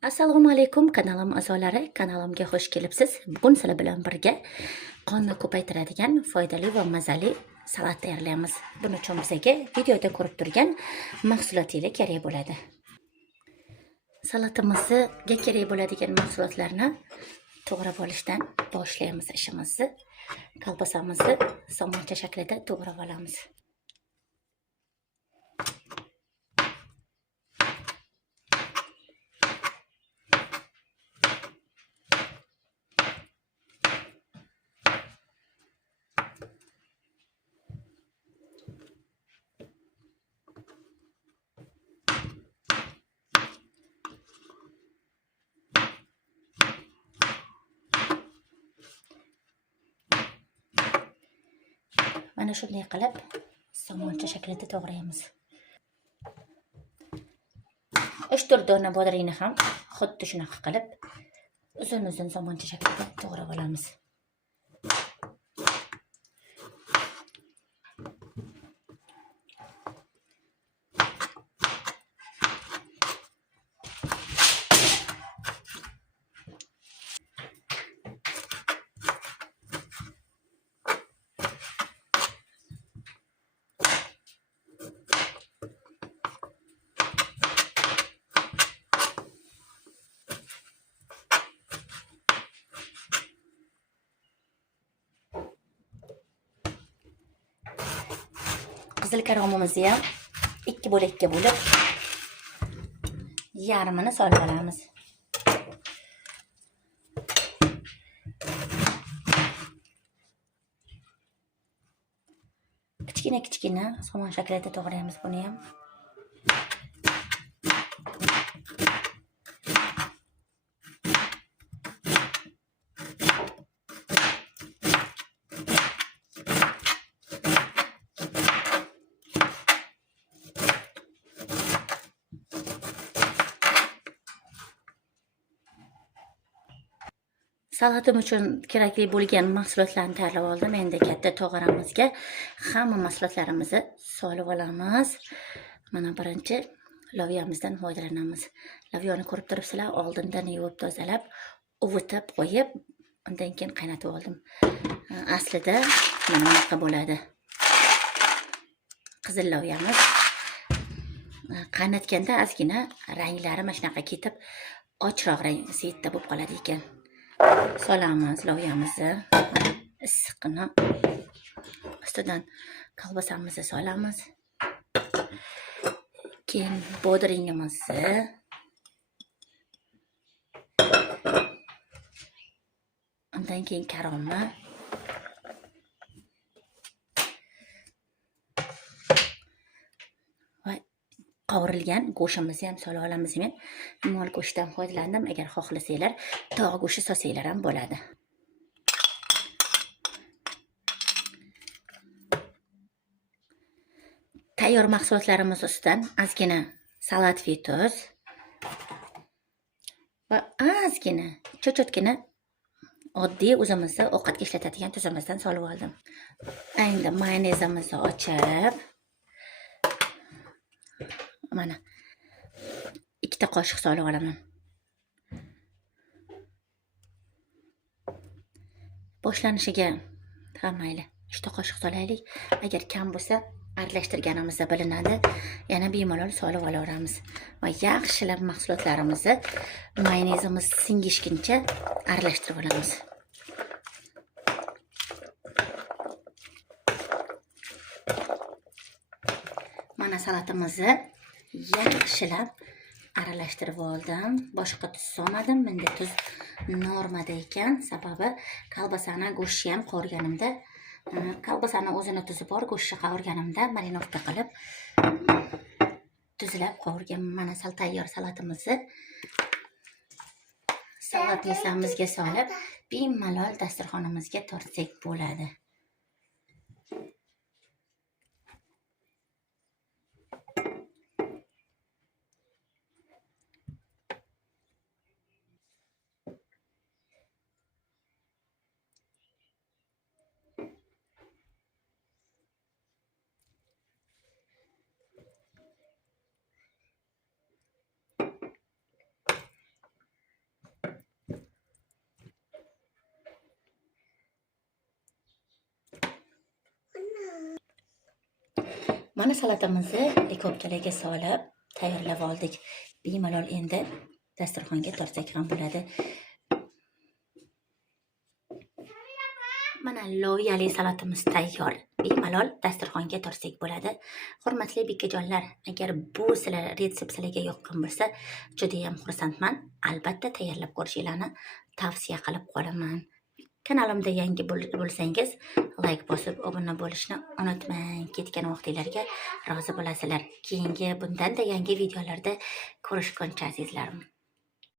Assalomu alaykum kanalim a'zolari, kanalimga xush kelibsiz. Bugun sizlar bilan birga qonni ko'paytiradigan foydali va mazali salat tayyorlaymiz. Buning uchun bizga videoda ko'rib turgan mahsulotingiz kerak bo'ladi. Salatimizga kerak bo'ladigan mahsulotlarni to'g'rab olishdan boshlaymiz ishimizni. Kolbasamizni somoncha shaklida to'g'rab olamiz. Mana shunday qilib somoncha shaklida to'g'raymiz. 3-4 dona bodringni ham xuddi shunaqa qilib uzun-uzun somoncha shaklida to'g'rab olamiz. Qizil karomimizni ham 2 bo'lakka bo'lib yarmini solib olamiz. Kichkina somon shaklida to'g'raymiz buni ham. Salatim uchun kerakli bo'lgan mahsulotlarni tayyorlab oldim. Endi katta to'g'ramizga hamma mahsulotlarimizni solib olamiz. Mana birinchi lovyamizdan foydalanamiz. Lovyani ko'rib turibsizlar, oldindan yuvib tozalab, uvitib qo'yib, undan keyin qaynatib oldim. Aslida mana bunaqa bo'ladi. Qizil lovyamiz qaynatganda ozgina ranglari mana shunaqa ketib, ochroq rang siyitda bo'lib qoladi ekan. Solamiz lovyamizni, issiqni ustidan kolbasamizni solamiz. Keyin bodringimizni, undan keyin karomni, va qovurilgan go'shtimizni ham solib olamiz. Men mol go'shtidan foydalandim. Agar xohlasanglar, tog' go'shti solsanglar ham bo'ladi. Tayyor mahsulotlarimiz ustidan ozgina salatviy tuz va ozgina, cho'chotgina oddiy o'zimizni ovqatga ishlatadigan tuzimizdan solib oldim. Endi mayonezimizni ochib, mana 2 qoshiq solib olaman. Boshlanishiga ham mayli 3 qoshiq solaylik. Agar kam bo'lsa, aralashtirganimizda bilinadi. Yana bemalol solib olaveramiz va yaxshilab mahsulotlarimizni mayonezimiz singishguncha aralashtirib olamiz. Mana salatimizni yaxshilab aralashtirib oldim. Boshqa tuz solmadim. Menda tuz normada ekan, sababi kolbasani go'shtni ham qovurganimda, kolbasani o'zini tuzi bor, go'shtni qovurganimda marinovka qilib tuzlab qovurgan. Mana tayyor salatimizni salat lisamizga solib, bemalol dasturxonimizga tortsak bo'ladi. Mana salatamizni likopkalarga solib tayyorlab oldik. Bemalol endi dasturxonga tortsak ham bo'ladi. Mana loviyali salatimiz tayyor. Bemalol dasturxonga tortsak bo'ladi. Hurmatli bekajonlar, agar bu sizlar retsept sizlarga yoqqan bo'lsa, juda ham xursandman. Albatta tayyorlab ko'rishinglarni tavsiya qilib qolaman. Kanalimda yangi bo'lsangiz, like bosib obuna bo'lishni unutmang. Ketgan vaqtinglarga rozi bo'lasizlar. Keyingi bundan-da yangi videolarda ko'rishguncha azizlarim.